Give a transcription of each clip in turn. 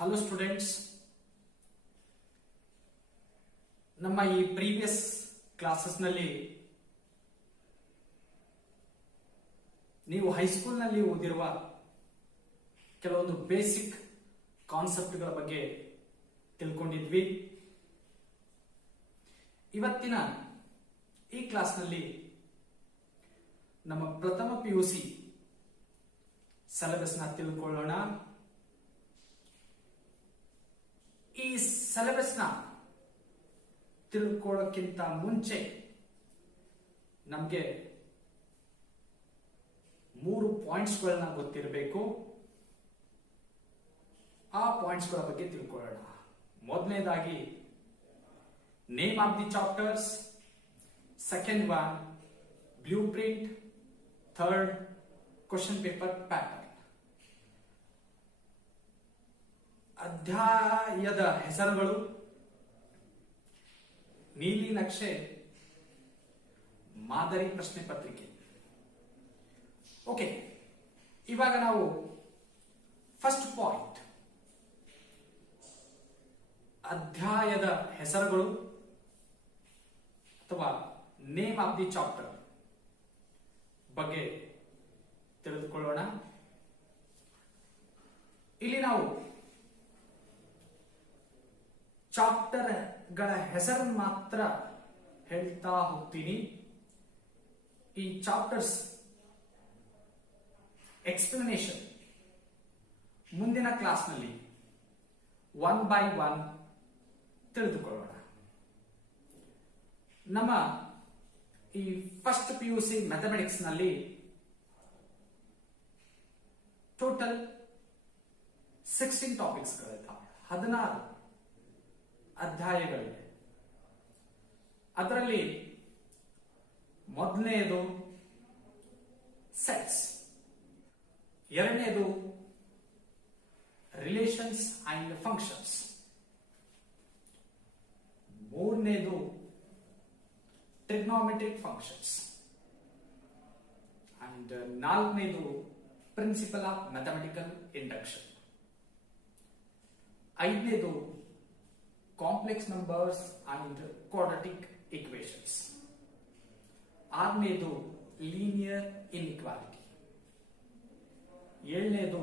Hello students, ನಮ್ಮ ಈ previous ಕ್ಲಾಸಸ್ನಲ್ಲಿ ನೀವು ಹೈಸ್ಕೂಲ್ನಲ್ಲಿ ಓದಿರುವ ಕೆಲವೊಂದು ಬೇಸಿಕ್ ಕಾನ್ಸೆಪ್ಟ್ಗಳ ಬಗ್ಗೆ ತಿಳ್ಕೊಂಡಿದ್ವಿ. ಇವತ್ತಿನ ಈ ಕ್ಲಾಸ್ನಲ್ಲಿ ನಮ್ಮ ಪ್ರಥಮ PUC ಸಿಲೆಬಸ್ನ ತಿಳ್ಕೊಳ್ಳೋಣ. ಈ ಸಿಲೆಬಸ್ನ ತಿಳ್ಕೊಳ್ಳೋಕ್ಕಿಂತ ಮುಂಚೆ ನಮಗೆ 3 ಪಾಯಿಂಟ್ಸ್ಗಳನ್ನ ಗೊತ್ತಿರಬೇಕು. ಆ ಪಾಯಿಂಟ್ಸ್ಗಳ ಬಗ್ಗೆ ತಿಳ್ಕೊಳ್ಳೋಣ. ಮೊದಲನೇದಾಗಿ name of the chapters, second one blue print, third question paper pattern. ಅಧ್ಯಾಯದ ಹೆಸರುಗಳು, ನೀಲಿ ನಕ್ಷೆ, ಮಾದರಿ ಪ್ರಶ್ನೆ ಪತ್ರಿಕೆ. ಓಕೆ, ಇವಾಗ ನಾವು ಫಸ್ಟ್ ಪಾಯಿಂಟ್, ಅಧ್ಯಾಯದ ಹೆಸರುಗಳು ಅಥವಾ ನೇಮ್ ಆಫ್ ದಿ ಚಾಪ್ಟರ್ ಬಗ್ಗೆ ತಿಳಿದುಕೊಳ್ಳೋಣ. ಇಲ್ಲಿ ನಾವು ಚಾಪ್ಟರ್ಗಳ ಹೆಸರನ್ನು ಮಾತ್ರ ಹೇಳ್ತಾ ಹೋಗ್ತೀನಿ. ಈ ಚಾಪ್ಟರ್ಸ್ ಎಕ್ಸ್ಪ್ಲನೇಷನ್ ಮುಂದಿನ ಕ್ಲಾಸ್ನಲ್ಲಿ 1 by 1 ತಿಳಿದುಕೊಳ್ಳೋಣ. ನಮ್ಮ ಈ ಫಸ್ಟ್ PUC ಮ್ಯಾಥಮೆಟಿಕ್ಸ್ ನಲ್ಲಿ ಟೋಟಲ್ 16 ಟಾಪಿಕ್ಸ್ ಗಳಿದ್ದಾವೆ, 16 ಅಧ್ಯಾಯಗಳಿವೆ. ಅದರಲ್ಲಿ ಮೊದಲನೆಯದು ಸೆಟ್ಸ್, ಎರಡನೇದು ರಿಲೇಷನ್ಸ್ ಅಂಡ್ ಫಂಕ್ಷನ್ಸ್, ಮೂರನೇದು ಟ್ರಿಗ್ನೋಮೆಟ್ರಿಕ್ ಫಂಕ್ಷನ್ಸ್, ಅಂಡ್ ನಾಲ್ಕನೇದು ಪ್ರಿನ್ಸಿಪಲ್ ಆಫ್ ಮ್ಯಾಥಮೆಟಿಕಲ್ ಇಂಡಕ್ಷನ್, ಐದನೇದು complex numbers and quadratic equations, ಆರನೇದು ಲೀನಿಯರ್ ಇನ್ಇಕ್ವಾಲಿಟಿ, ಏಳನೇದು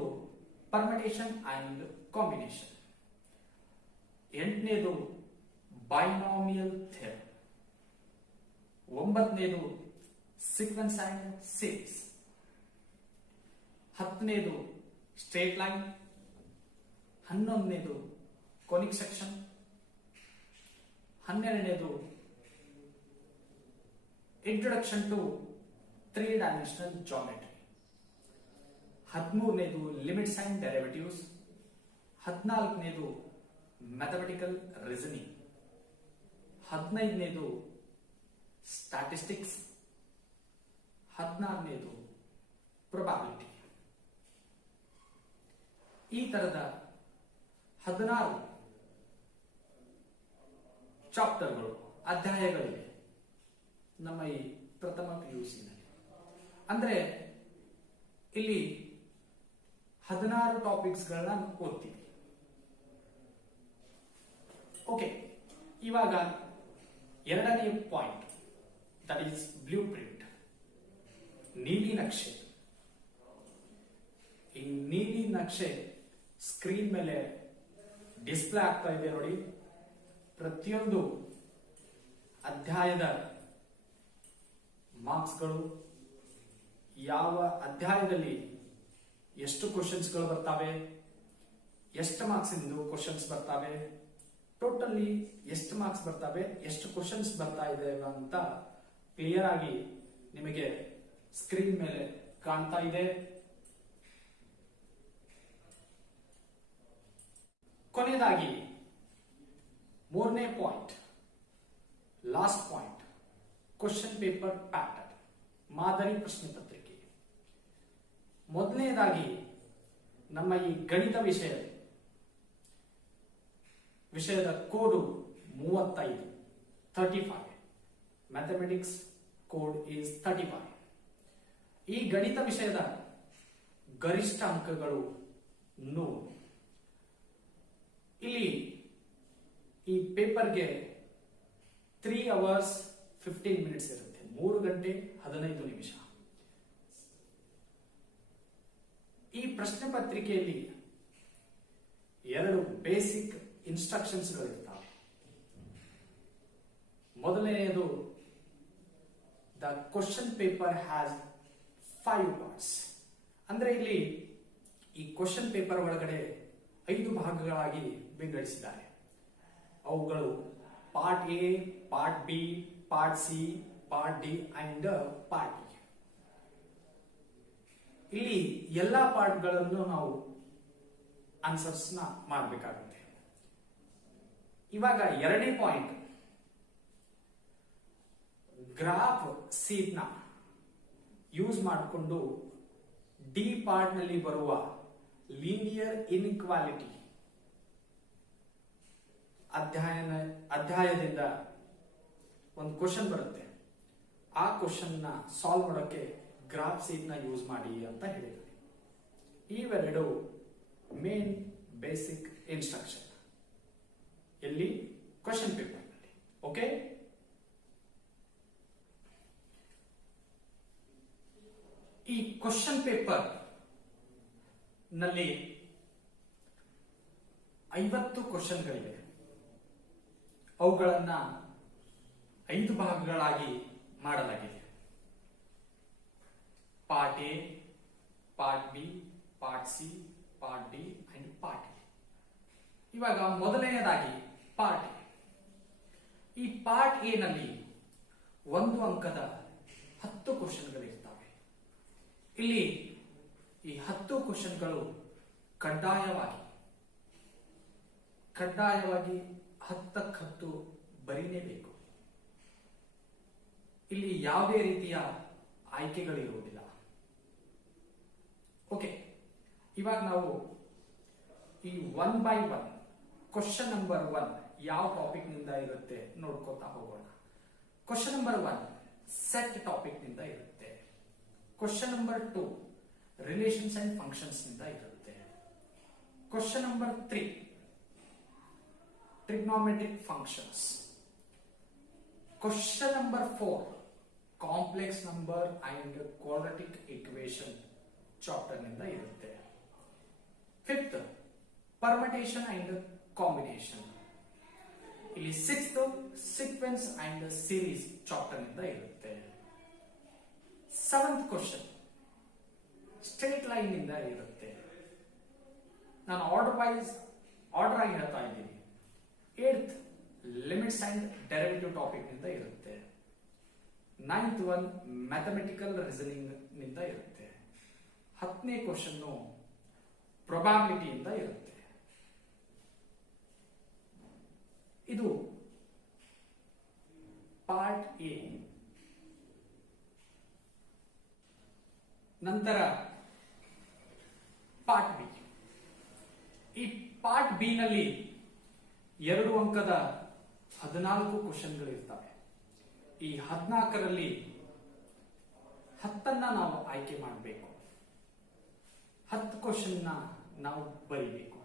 ಪರ್ಮಿಟೇಷನ್ ಅಂಡ್ ಕಾಂಬಿನೇಷನ್, ಎಂಟನೇದು ಬೈನಾಮಿಯಲ್ ಥಿಯರಮ್, ಒಂಬತ್ತನೇದು ಸೀಕ್ವೆನ್ಸ್ ಅಂಡ್ ಸೀರೀಸ್, ಹತ್ತನೇದು ಸ್ಟ್ರೇಟ್ ಲೈನ್, ಹನ್ನೊಂದನೇದು ಕೋನಿಕ್ ಸೆಕ್ಷನ್, ಹನ್ನೆರಡನೇದು ಇಂಟ್ರೊಡಕ್ಷನ್ ಟು 3-dimensional ಜಾಮೆಟ್ರಿ, ಹದಿಮೂರನೇದು ಲಿಮಿಟ್ಸ್ ಅಂಡ್ ಡೆರಿವೇಟಿವ್ಸ್, ಹದಿನಾಲ್ಕನೇದು ಮ್ಯಾಥಮೆಟಿಕಲ್ ರೀಸನಿಂಗ್, ಹದಿನೈದನೇದು ಸ್ಟ್ಯಾಟಿಸ್ಟಿಕ್ಸ್, ಹದಿನಾರನೇದು ಪ್ರೊಬಾಬಿಲಿಟಿ. ಈ ತರದ 16 ಚಾಪ್ಟರ್ಗಳು, ಅಧ್ಯಾಯಗಳಿವೆ ನಮ್ಮ ಈ ಪ್ರಥಮ PUC ನಲ್ಲಿ. ಅಂದ್ರೆ ಇಲ್ಲಿ 16 ಟಾಪಿಕ್ಸ್ಗಳನ್ನ ಓದ್ತೀವಿ. ಓಕೆ, ಇವಾಗ ಎರಡನೇ point, that is blue print, ನೀಲಿ ನಕ್ಷೆ. ಈ ನೀಲಿ ನಕ್ಷೆ ಸ್ಕ್ರೀನ್ ಮೇಲೆ ಡಿಸ್ಪ್ಲೇ ಆಗ್ತಾ ಇದೆ ನೋಡಿ. ಪ್ರತಿಯೊಂದು ಅಧ್ಯಾಯದ ಮಾರ್ಕ್ಸ್ಗಳು, ಯಾವ ಅಧ್ಯಾಯದಲ್ಲಿ ಎಷ್ಟು ಕ್ವಶನ್ಸ್ಗಳು ಬರ್ತವೆ, ಎಷ್ಟು ಮಾರ್ಕ್ಸ್ ಇಂದು ಕ್ವಶನ್ಸ್ ಬರ್ತವೆ, ಟೋಟಲಿ ಎಷ್ಟು ಮಾರ್ಕ್ಸ್ ಬರ್ತವೆ, ಎಷ್ಟು ಕ್ವಶನ್ಸ್ ಬರ್ತಾ ಇದೆ ಅಂತ ಕ್ಲಿಯರ್ ಆಗಿ ನಿಮಗೆ ಸ್ಕ್ರೀನ್ ಮೇಲೆ ಕಾಣ್ತಾ ಇದೆ. ಕೊನೆಯದಾಗಿ ಮೂರನೇ point, last point, question paper pattern, ಮಾದರಿ ಪ್ರಶ್ನೆ ಪತ್ರಿಕೆ. ಮೊದಲನೇದಾಗಿ ನಮ್ಮ ಈ ಗಣಿತ ವಿಷಯದ ಕೋಡು 35, ಮ್ಯಾಥಮೆಟಿಕ್ಸ್ ಕೋಡ್ ಈಸ್ 35. ಈ ಗಣಿತ ವಿಷಯದ ಗರಿಷ್ಠ ಅಂಕಗಳು 100. ಇಲ್ಲಿ ಈ ಪೇಪರ್ಗೆ 3 hours 15 minutes ಇರುತ್ತೆ, 3 ಗಂಟೆ 15 ನಿಮಿಷ. ಈ ಪ್ರಶ್ನೆ ಪತ್ರಿಕೆಯಲ್ಲಿ 2 ಬೇಸಿಕ್ ಇನ್ಸ್ಟ್ರಕ್ಷನ್ಸ್ಗಳಿರ್ತವೆ. ಮೊದಲನೆಯದು, the question paper has 5 parts. ಅಂದ್ರೆ ಇಲ್ಲಿ ಈ ಕ್ವಶನ್ ಪೇಪರ್ ಒಳಗಡೆ 5 ಭಾಗಗಳಾಗಿ ವಿಂಗಡಿಸಿದ್ದಾರೆ. ಅವುಗಳು part A, part B, part C, part D and part E. ಇಲ್ಲಿ ಎಲ್ಲಾ ಪಾರ್ಟ್ಗಳನ್ನು ನಾವು ಆನ್ಸರ್ಸ್ ನ ಮಾಡಬೇಕಾಗುತ್ತೆ. ಇವಾಗ 2ನೇ ಪಾಯಿಂಟ್, ಗ್ರಾಫ್ ಶೀಟ್ ನ ಯೂಸ್ ಮಾಡಿಕೊಂಡು ಡಿ ಪಾರ್ಟ್ ನಲ್ಲಿ ಬರುವ ಲೀನಿಯರ್ ಇನ್ಇಕ್ವಾಲಿಟಿ ಅಧ್ಯಾಯದಿಂದ ಒಂದು ಕ್ವಶನ್ ಬರುತ್ತೆ. ಆ ಕ್ವಶನ್ ನ ಸಾಲ್ವ್ ಮಾಡೋಕೆ ಗ್ರಾಫ್ ಶೀಟ್ ನ ಯೂಸ್ ಮಾಡಿ ಅಂತ ಹೇಳಿದ್ದಾರೆ. ಇವೆರಡು ಮೇನ್ ಬೇಸಿಕ್ ಇನ್ಸ್ಟ್ರಕ್ಷನ್ ಎಲ್ಲಿ ಕ್ವಶನ್ ಪೇಪರ್ ನಲ್ಲಿ. ಓಕೆ, ಈ ಕ್ವಶನ್ ಪೇಪರ್ ನಲ್ಲಿ 50 ಕ್ವಶನ್ಗಳಿವೆ. ಅವುಗಳನ್ನ 5 ಭಾಗಗಳಾಗಿ ಮಾಡಲಾಗಿದೆ. Part A, part B, part C, part D and part A. ಇವಾಗ ಮೊದಲನೆಯದಾಗಿ ಪಾರ್ಟ್ ಎ. ಈ ಪಾರ್ಟ್ ಎ ನಲ್ಲಿ 1 ಅಂಕದ 10 ಕ್ವಶನ್ಗಳಿರ್ತವೆ. ಇಲ್ಲಿ ಈ 10 ಕ್ವಶನ್ಗಳು ಕಡ್ಡಾಯವಾಗಿ 10ಕ್ಕೆ 10 ಬರೀಲೇಬೇಕು. ಇಲ್ಲಿ ಯಾವುದೇ ರೀತಿಯ ಆಯ್ಕೆಗಳಿರುವುದಿಲ್ಲ. ಓಕೆ, ಇವಾಗ ನಾವು ಈ 1 by 1 ಕ್ವಶನ್ ನಂಬರ್ 1 ಯಾವ ಟಾಪಿಕ್ ನಿಂದ ಇರುತ್ತೆ ನೋಡ್ಕೋತಾ ಹೋಗೋಣ. ಕ್ವಶನ್ ನಂಬರ್ 1 ಸೆಟ್ ಟಾಪಿಕ್ ನಿಂದ ಇರುತ್ತೆ. Question number 2 relations and functions ನಿಂದ ಇರುತ್ತೆ. Question number 3 trigonometric functions. Question number 4 complex number and quadratic equation chapter ನಿಂದ ಇರುತ್ತೆ. 5th permutation and combination. ಇಲ್ಲಿ 6th sequence and series chapter ನಿಂದ ಇರುತ್ತೆ. 7th ಕ್ವಶನ್ ಸ್ಟ್ರೇಟ್ ಲೈನ್ ನಿಂದ ಇರುತ್ತೆ. ನಾನು ಆರ್ಡರ್ ಆಗಿ ಹೇಳ್ತಾ ಇದ್ದೀನಿ. 8th limits and derivative topic ನಿಂದ ಇರುತ್ತೆ. 9th ಒನ್ ಮ್ಯಾಥಮೆಟಿಕಲ್ ರೀಸನಿಂಗ್ ನಿಂದ ಇರುತ್ತೆ. 10ನೇ ಕ್ವಶನ್ ಪ್ರೊಬಾಬಿಲಿಟಿ ಇಂದ ಇರುತ್ತೆ. ಇದು ಪಾರ್ಟ್ ಎ. ನಂತರ ಪಾರ್ಟ್ ಬಿ. ಈ ಪಾರ್ಟ್ ಬಿ ನಲ್ಲಿ 2 ಅಂಕದ 14 ಕ್ವಶನ್ಗಳು ಇರ್ತವೆ. ಈ 14ರಲ್ಲಿ 10 ನಾವು ಆಯ್ಕೆ ಮಾಡಬೇಕು. 10 ಕ್ವಶನ್ ನಾವು ಬರೀಬೇಕು.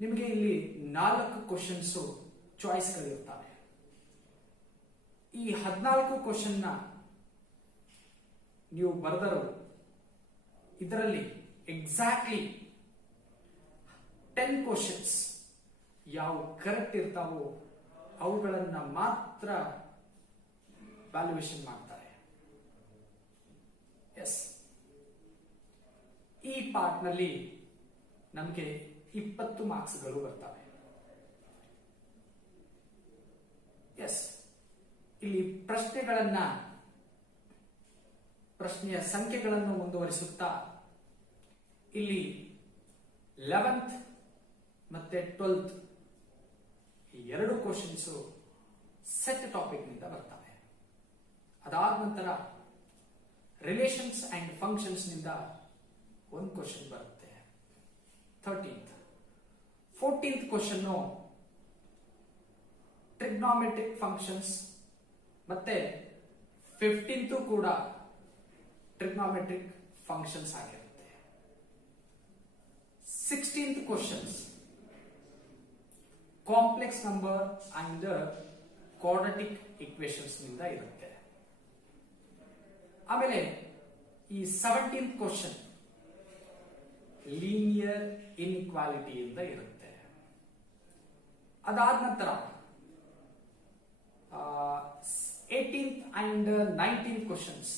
ನಿಮಗೆ ಇಲ್ಲಿ 4 ಕ್ವಶನ್ಸ್ ಚಾಯ್ಸ್ಗಳಿರ್ತವೆ. ಈ 14 ಕ್ವಶನ್ ನೀವು ಬರೆದರು. ಇದರಲ್ಲಿ ಎಕ್ಸಾಕ್ಟ್ಲಿ 10 ಕ್ವಶನ್ಸ್ ಯಾವ ಕರೆಕ್ಟ್ ಇರ್ತಾವೋ ಅವುಗಳನ್ನ ಮಾತ್ರ ವ್ಯಾಲ್ಯೂಯೇಷನ್ ಮಾಡ್ತಾರೆ. ಎಸ್, ಈ ಪಾರ್ಟ್ ನಲ್ಲಿ ನಮಗೆ 20 ಮಾರ್ಕ್ಸ್ಗಳು ಬರ್ತವೆ. ಎಸ್, ಇಲ್ಲಿ ಪ್ರಶ್ನೆಯ ಸಂಖ್ಯೆಗಳನ್ನು ಮುಂದುವರಿಸುತ್ತಾ ಇಲ್ಲಿ 11th ಮತ್ತೆ 12th ಈ 2 ಕ್ವಶನ್ಸ್ ಸೆಟ್ ಟಾಪಿಕ್ ನಿಂದ ಬರ್ತವೆ. ಅದಾದ ನಂತರ ರಿಲೇಷನ್ಸ್ ಅಂಡ್ ಫಂಕ್ಷನ್ಸ್ ನಿಂದ 1 ಕ್ವಶನ್ ಬರುತ್ತೆ. 13th 14th question trigonometric functions ಮತ್ತೆ 15th ಕೂಡ ಟ್ರಿಗ್ನೋಮೆಟ್ರಿಕ್ ಫಂಕ್ಷನ್ಸ್ ಆಗಿರುತ್ತೆ. 16th questions complex number and quadratic equations ನಿಂದ ಇರುತ್ತೆ. ಆಮೇಲೆ ಈ 17th ಕ್ವಶನ್ ಲೀನಿಯರ್ ಇನ್ಇಕ್ವಾಲಿಟಿ ಇಂದ ಇರುತ್ತೆ. ಅದಾದ ನಂತರ 18th and 19th questions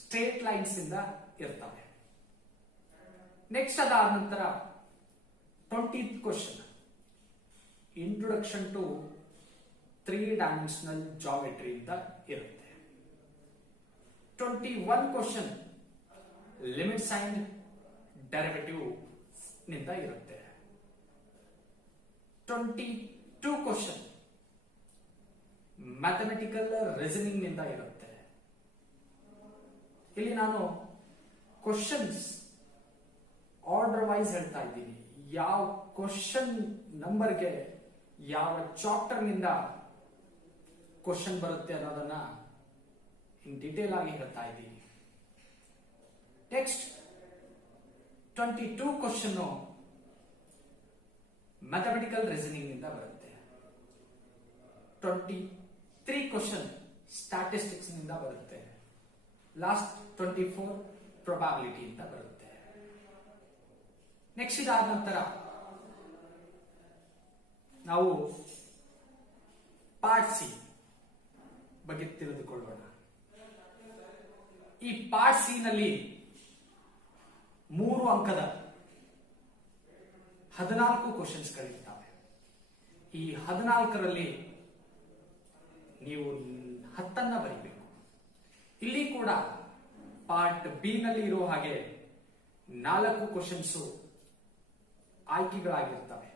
straight lines ಇಂದ ಇರ್ತವೆ. ನೆಕ್ಸ್ಟ್ ಅದಾದ ನಂತರ 20th question introduction to 3-dimensional geometry ಅಂತ ಇರುತ್ತೆ. 21 ಕ್ವಶನ್ ಲಿಮಿಟ್ಸ್ ಅಂಡ್ ಡೆರಿವೇಟಿವ್ ನಿಂದ ಇರುತ್ತೆ. 22 ಕ್ವಶನ್ ಮ್ಯಾಥಮೆಟಿಕಲ್ ರೀಸನಿಂಗ್ ನಿಂದ ಇರುತ್ತೆ. ಇಲ್ಲಿ ನಾನು ಕ್ವಶನ್ಸ್ ಆರ್ಡರ್ ವೈಸ್ ಹೇಳ್ತಾ ಇದ್ದೀನಿ. ಯಾವ ಕ್ವಶನ್ ನಂಬರ್ಗೆ ಯಾವ ಚಾಪ್ಟರ್ ನಿಂದ ಕ್ವಶನ್ ಬರುತ್ತೆ ಅನ್ನೋದನ್ನ ಇನ್ ಡೀಟೇಲ್ ಆಗಿ ಹೇಳ್ತಾ ಇದ್ದೀನಿ. ನೆಕ್ಸ್ಟ್ 22 ಕ್ವಶನ್ ಮ್ಯಾಥಮೆಟಿಕಲ್ ರೀಸನಿಂಗ್ ನಿಂದ ಬರುತ್ತೆ. 23 ಕ್ವಶನ್ ಸ್ಟ್ಯಾಟಿಸ್ಟಿಕ್ಸ್ ನಿಂದ ಬರುತ್ತೆ. ಲಾಸ್ಟ್ 24 ಪ್ರೊಬಾಬಿಲಿಟಿ ಇಂದ ಬರುತ್ತೆ. ನೆಕ್ಸ್ಟ್ ಇದಾದ ನಂತರ ನಾವು ಪಾರ್ಟ್ ಸಿ ಬಗ್ಗೆ ತಿಳಿದುಕೊಳ್ಳೋಣ. ಈ ಪಾರ್ಟ್ ಸಿ ನಲ್ಲಿ 3 ಅಂಕದ 14 ಕ್ವಶನ್ಸ್ ಗಳಿರ್ತವೆ. ಈ 14ರಲ್ಲಿ ನೀವು 10 ಬರೀಬೇಕು. ಇಲ್ಲಿ ಕೂಡ ಪಾರ್ಟ್ ಬಿ ನಲ್ಲಿ ಇರುವ ಹಾಗೆ 4 ಕ್ವಶನ್ಸ್ ಆಯ್ಕೆಗಳಾಗಿರ್ತವೆ.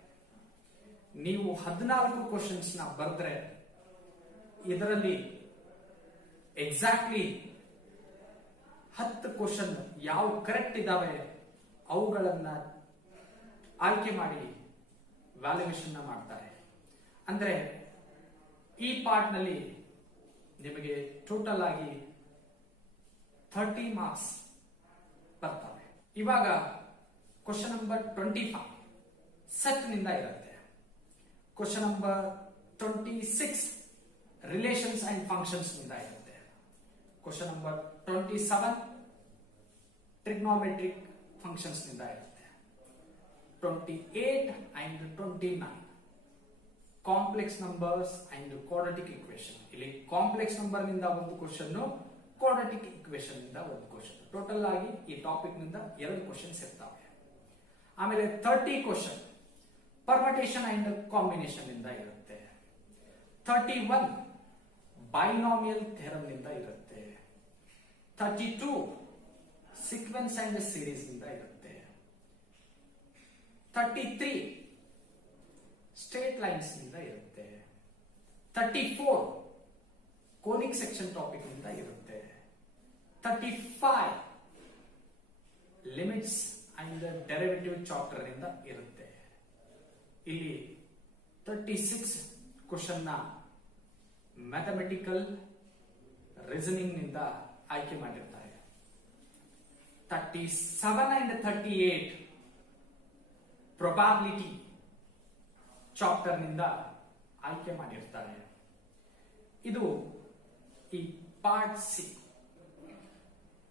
ನೀವು 14 ಕ್ವಶನ್ಸ್ ನ ಬರೆದ್ರೆ ಇದರಲ್ಲಿ ಎಕ್ಸಾಕ್ಟ್ಲಿ 10 ಕ್ವಶನ್ ಯಾವ ಕರೆಕ್ಟ್ ಇದಾವೆ ಅವುಗಳನ್ನ ಆಯ್ಕೆ ಮಾಡಿ ವ್ಯಾಲ್ಯೂಯೇಷನ್ ಮಾಡ್ತಾರೆ. ಅಂದ್ರೆ ಈ ಪಾರ್ಟ್ ನಲ್ಲಿ ನಿಮಗೆ ಟೋಟಲ್ ಆಗಿ 30 ಮಾರ್ಕ್ಸ್ ಬರ್ತವೆ. ಇವಾಗ ಕ್ವಶನ್ ನಂಬರ್ 25 ಸೆಟ್ ನಿಂದ ಇರುತ್ತೆ. Question number 26 relations and functions ನಿಂದ ಇರುತ್ತೆ. ಕ್ವಶನ್ ನಂಬರ್ 27 ಟ್ರಿಗ್ನೋಮೆಟ್ರಿಕ್ ಫಂಕ್ಷನ್ಸ್ ನಿಂದ ಇರುತ್ತೆ. 28 and 29 complex numbers and quadratic equation. ಇಲ್ಲಿ ಕಾಂಪ್ಲೆಕ್ಸ್ ನಂಬರ್ ನಿಂದ ಒಂದು ಕ್ವಶನ್, ಕ್ವಾಡ್ರಾಟಿಕ್ ಇಕ್ವೇಶನ್ ನಿಂದ ಒಂದು ಕ್ವಶನ್. ಟೋಟಲ್ ಆಗಿ ಈ ಟಾಪಿಕ್ ನಿಂದ 2 ಕ್ವಶನ್ಸ್ ಇರ್ತವೆ. ಆಮೇಲೆ 30 ಕ್ವಶನ್ ಪರ್ಮಟೇಷನ್ ಅಂಡ್ ಕಾಂಬಿನೇಷನ್ ನಿಂದ ಇರುತ್ತೆ. 31 ಬೈನಾಮಿಯಲ್ ಥಿಯರಂ ನಿಂದ ಇರುತ್ತೆ. 32 ಸೀಕ್ವೆನ್ಸ್ ಅಂಡ್ ಸೀರೀಸ್ ನಿಂದ ಇರುತ್ತೆ. 33 ಸ್ಟ್ರೇಟ್ ಲೈನ್ಸ್ ನಿಂದ ಇರುತ್ತೆ. 34 ಕೋನಿಕ್ ಸೆಕ್ಷನ್ ಟಾಪಿಕ್ ನಿಂದ ಇರುತ್ತೆ. 35 ಲಿಮಿಟ್ಸ್ ಅಂಡ್ ಡೆರಿವೇಟಿವ್ ಚಾಪ್ಟರ್ ನಿಂದ ಇರುತ್ತೆ. ಇಲ್ಲಿ 36 ಕ್ವಶನ್ ನ ಮ್ಯಾಥಮೆಟಿಕಲ್ ರೀಸನಿಂಗ್ ನಿಂದ ಆಯ್ಕೆ ಮಾಡಿರ್ತಾರೆ. 37 ಅಂಡ್ 38 ಪ್ರೊಬಾಬಿಲಿಟಿ ಚಾಪ್ಟರ್ ನಿಂದ ಆಯ್ಕೆ ಮಾಡಿರ್ತಾರೆ. ಇದು ಈ ಪಾರ್ಟ್ ಸಿ.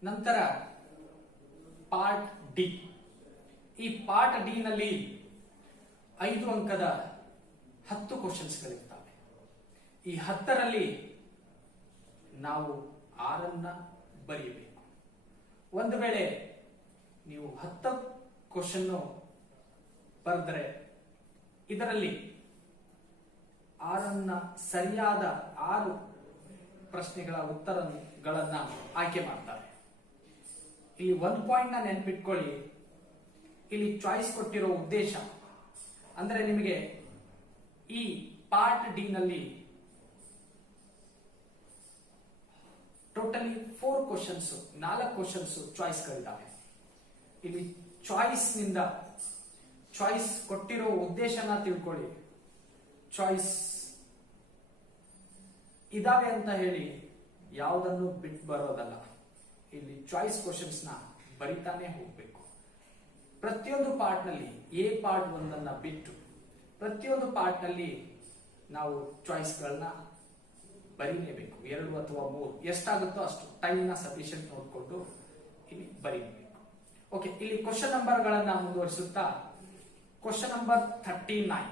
ನಂತರ ಪಾರ್ಟ್ ಡಿ. ಈ ಪಾರ್ಟ್ ಡಿ ನಲ್ಲಿ 5 ಅಂಕದ 10 ಕ್ವಶನ್ಸ್ ಗಳಿರ್ತವೆ. ಈ 10ರಲ್ಲಿ ನಾವು 6 ಬರೆಯಬೇಕು. ಒಂದು ವೇಳೆ ನೀವು 10 ಕ್ವಶನ್ ಬರೆದರೆ ಇದರಲ್ಲಿ 6 ಸರಿಯಾದ 6 ಪ್ರಶ್ನೆಗಳ ಉತ್ತರಗಳನ್ನ ಆಯ್ಕೆ ಮಾಡ್ತಾರೆ. ಇಲ್ಲಿ 1 ಪಾಯಿಂಟ್ ನ ನೆನ್ಪಿಟ್ಕೊಳ್ಳಿ. ಇಲ್ಲಿ ಚಾಯ್ಸ್ ಕೊಟ್ಟಿರೋ ಉದ್ದೇಶ ಅಂದ್ರೆ ನಿಮಗೆ ಈ ಪಾರ್ಟ್ ಡಿ ನಲ್ಲಿ ಟೋಟಲಿ 4 ಕ್ವಶನ್ಸ್, 4 ಕ್ವಶನ್ಸ್ ಚಾಯ್ಸ್ ಗಳಿದ್ದಾವೆ. ಇಲ್ಲಿ ಚಾಯ್ಸ್ ಕೊಟ್ಟಿರೋ ಉದ್ದೇಶನ ತಿಳ್ಕೊಳ್ಳಿ. ಚಾಯ್ಸ್ ಇದಾವೆ ಅಂತ ಹೇಳಿ ಯಾವುದನ್ನು ಬಿಟ್ಟು ಬರೋದಲ್ಲ. ಇಲ್ಲಿ ಚಾಯ್ಸ್ ಕ್ವಶನ್ಸ್ ನ ಬರಿತಾನೆ ಹೋಗ್ಬೇಕು. ಪ್ರತಿಯೊಂದು ಪಾರ್ಟ್ ನಲ್ಲಿ ಎ ಪಾರ್ಟ್ ಒಂದನ್ನ ಬಿಟ್ಟು ಪ್ರತಿಯೊಂದು ಪಾರ್ಟ್ ನಲ್ಲಿ ನಾವು ಚಾಯ್ಸ್ಗಳನ್ನ ಬರೀಲೇಬೇಕು, 2 ಅಥವಾ 3 ಎಷ್ಟಾಗುತ್ತೋ ಅಷ್ಟು ಟೈಮ್ನ ಸಫಿಶಿಯಂಟ್ ನೋಡಿಕೊಂಡು ಇಲ್ಲಿ ಬರೀಬೇಕು. ಓಕೆ, ಇಲ್ಲಿ ಕ್ವಶನ್ ನಂಬರ್ಗಳನ್ನ ಮುಂದುವರಿಸುತ್ತಾ question number 39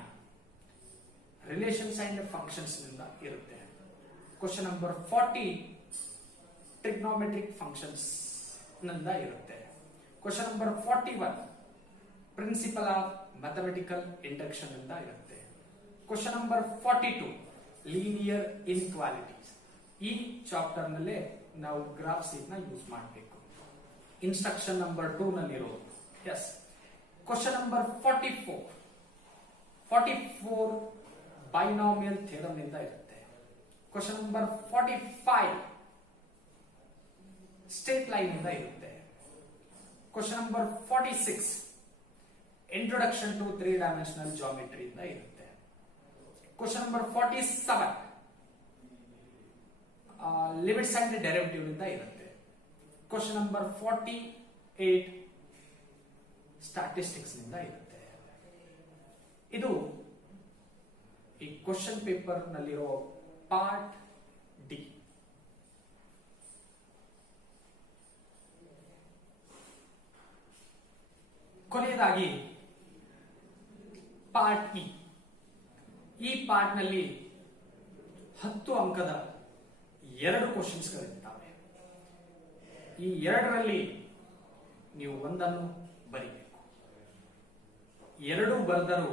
relations and functions ನಿಂದ ಇರುತ್ತೆ. ಕ್ವಶನ್ ನಂಬರ್ 40 ಟ್ರಿಗ್ನೋಮೆಟ್ರಿಕ್ ಫಂಕ್ಷನ್ಸ್ ನಿಂದ ಇರುತ್ತೆ. Question number 41 principle of mathematical induction ನಿಂದ ಇರುತ್ತೆ. Question number 42 linear inequalities. ಈ ಚಾಪ್ಟರ್ ನಲ್ಲೇ ನಾವು ಗ್ರಾಫ್ ಶೀಟ್ ನ ಯೂಸ್ ಮಾಡಬೇಕು. ಇನ್ಸ್ಟ್ರಕ್ಷನ್ ನಂಬರ್ 2 ನಲ್ಲಿರೋದು. Yes, question number 44 binomial theorem ನಿಂದ ಇರುತ್ತೆ. ಕ್ವಶನ್ ನಂಬರ್ 45 ಸ್ಟ್ರೇಟ್ ಲೈನ್ ನಿಂದ ಇರುತ್ತೆ. Question number 46 introduction to 3 dimensional geometry ಇಂದ ಇರುತ್ತೆ. Question number 47 limits and derivative ಇಂದ ಇರುತ್ತೆ. ಕ್ವಶನ್ ನಂಬರ್ 48 ಸ್ಟಾಟಿಸ್ಟಿಕ್ಸ್ ನಿಂದ ಇರುತ್ತೆ. ಇದು ಈ ಕ್ವಶನ್ ಪೇಪರ್ ನಲ್ಲಿರೋ ಪಾರ್ಟ್ ಡಿ. ಕೊನೆಯದಾಗಿ ಪಾರ್ಟ್ ಇ. ಈ ಪಾರ್ಟ್ ನಲ್ಲಿ 10 ಅಂಕದ 2 ಕ್ವಶನ್ಸ್ಗಳಿದ್ದಾವೆ. ಈ 2ರಲ್ಲಿ ನೀವು ಒಂದನ್ನು ಬರೀಬೇಕು. 2 ಬರೆದರೂ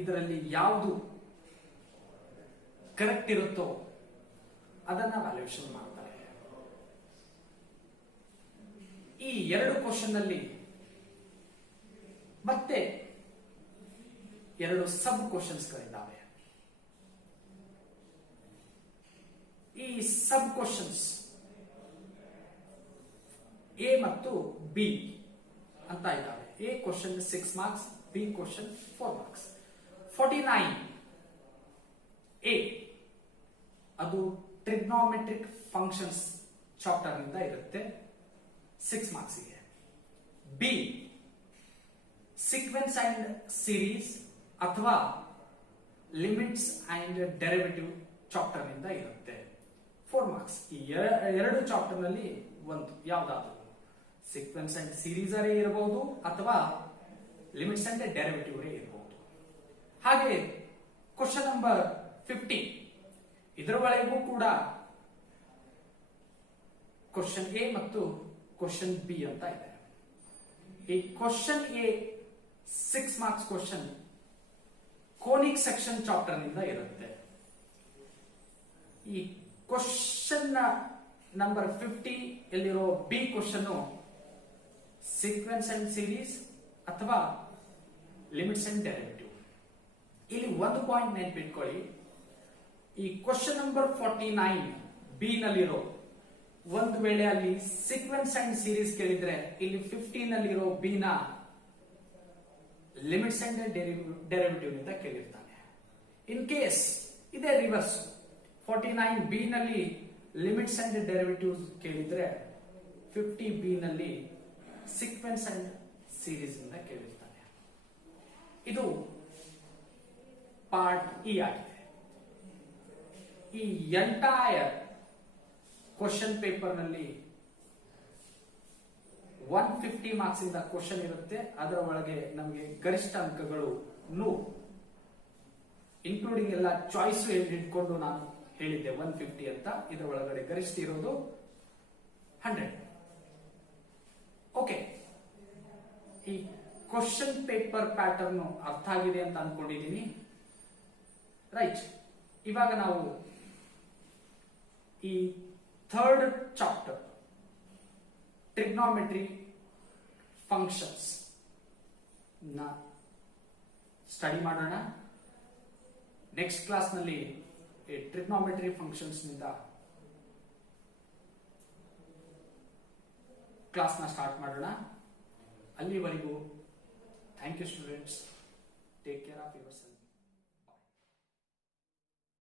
ಇದರಲ್ಲಿ ಯಾವುದು ಕರೆಕ್ಟ್ ಇರುತ್ತೋ ಅದನ್ನ ವ್ಯಾಲ್ಯೂಯೇಷನ್ ಮಾಡ್ತಾರೆ. ಈ 2 ಕ್ವಶನ್ ನಲ್ಲಿ ಮತ್ತೆ 2 ಸಬ್ ಕ್ವಶನ್ಸ್ಗಳಿದ್ದಾವೆ. ಈ ಸಬ್ ಕ್ವಶನ್ಸ್ ಎ ಮತ್ತು ಬಿ ಅಂತ ಇದ್ದಾವೆ. A question 6 marks, B question 4 marks. 49 A ಅದು ಟ್ರಿಗ್ನೋಮೆಟ್ರಿಕ್ ಫಂಕ್ಷನ್ಸ್ ಚಾಪ್ಟರ್ ನಿಂದ ಇರುತ್ತೆ, 6 ಮಾರ್ಕ್ಸ್ಗೆ. ಬಿ ಸೀಕ್ವೆನ್ಸ್ ಅಂಡ್ ಸೀರೀಸ್ ಅಥವಾ ಲಿಮಿಟ್ಸ್ ಅಂಡ್ ಡೆರಿವೇಟಿವ್ ಚಾಪ್ಟರ್ ನಿಂದ ಇರುತ್ತೆ, 4 ಮಾರ್ಕ್ಸ್. ಈ 2 ಚಾಪ್ಟರ್ ನಲ್ಲಿ ಒಂದು ಯಾವ್ದಾದ್ರು ಸೀಕ್ವೆನ್ಸ್ ಅಂಡ್ ಸೀರೀಸ್ ಅರೇ ಇರಬಹುದು ಅಥವಾ ಲಿಮಿಟ್ಸ್ ಅಂಡ್ ಡೆರಿವೇಟಿವ್ ಅರೇ ಇರಬಹುದು. ಹಾಗೆ ಕ್ವಶನ್ ನಂಬರ್ 50 ಇದರೊಳಗೂ ಕೂಡ ಕ್ವಶನ್ ಎ ಮತ್ತು ಕ್ವಶನ್ ಬಿ ಅಂತ ಇದೆ. ಈ question A 6 marks question conic section chapter ನಿಂದ ಇರುತ್ತೆ. ಈ ಕ್ವಶನ್ ನಂಬರ್ 50 ಎಲ್ಲಿರೋ B question sequence and series ಅಥವಾ ಲಿಮಿಟ್ಸ್ ಅಂಡ್ ಡೆರಿವೇಟಿವ್. ಇಲ್ಲಿ ಒಂದು ಪಾಯಿಂಟ್ ನೆನಪಿಟ್ಕೊಳ್ಳಿ, ಈ ಕ್ವಶನ್ ನಂಬರ್ 49 ಬಿ ನಲ್ಲಿರೋ ಒಂದು ವೇಳೆ ಅಲ್ಲಿ ಸೀಕ್ವೆನ್ಸ್ ಅಂಡ್ ಸೀರೀಸ್ ಕೇಳಿದ್ರೆ ಇಲ್ಲಿ 50 ನಲ್ಲಿರೋ ಬಿ ನ ಲಿಮಿಟ್ಸ್ ಅಂಡ್ ಡೆರಿವೇಟಿವ್ ನಿಂದ ಕೇಳಿರ್ತಾನೆ. ಇನ್ ಕೇಸ್ ಇದೇ ರಿವರ್ಸ್ 49 ಬಿ ನಲ್ಲಿ ಲಿಮಿಟ್ಸ್ ಅಂಡ್ ಡೆರಿವೇಟಿವ್ಸ್ ಕೇಳಿದ್ರೆ 50 ಬಿ ನಲ್ಲಿ ಸೀಕ್ವೆನ್ಸ್ ಅಂಡ್ ಸೀರೀಸ್ ಇಂದ ಕೇಳಿರ್ತಾನೆ. ಇದು ಪಾರ್ಟ್ ಇ ಆಗಿದೆ. ಈ ಎಂಟೈರ್ ಕ್ವಶನ್ ಪೇಪರ್ ನಲ್ಲಿ 150 ಮಾರ್ಕ್ಸ್ ಇಂದ ಕ್ವಶನ್ ಇರುತ್ತೆ. ಅದರ ಒಳಗೆ ನಮಗೆ ಗರಿಷ್ಠ ಅಂಕಗಳು 100, ಇನ್ಕ್ಲೂಡಿಂಗ್ ಎಲ್ಲ ಚಾಯ್ಸ್ ಇಟ್ಕೊಂಡು ನಾನು ಹೇಳಿದ್ದೆ 150 ಅಂತ. ಇದರ ಒಳಗಡೆ ಗರಿಷ್ಠ ಇರೋದು 100. ಓಕೆ, ಈ ಕ್ವಶನ್ ಪೇಪರ್ ಪ್ಯಾಟರ್ನ್ ಅರ್ಥ ಆಗಿದೆ ಅಂತ ಅನ್ಕೊಂಡಿದ್ದೀನಿ. ರೈಟ್, ಇವಾಗ ನಾವು ಈ 3rd ಚಾಪ್ಟರ್ ಟ್ರಿಗ್ನೋಮೆಟ್ರಿ ಫಂಕ್ಷನ್ಸ್ ನ ಸ್ಟಡಿ ಮಾಡೋಣ. ನೆಕ್ಸ್ಟ್ ಕ್ಲಾಸ್ ನಲ್ಲಿ ಟ್ರಿಗ್ನೋಮೆಟ್ರಿ ಫಂಕ್ಷನ್ಸ್ ನಿಂದ ಕ್ಲಾಸ್ ನ ಸ್ಟಾರ್ಟ್ ಮಾಡೋಣ. ಅಲ್ಲಿವರೆಗೂ thank you students. Take care of your self.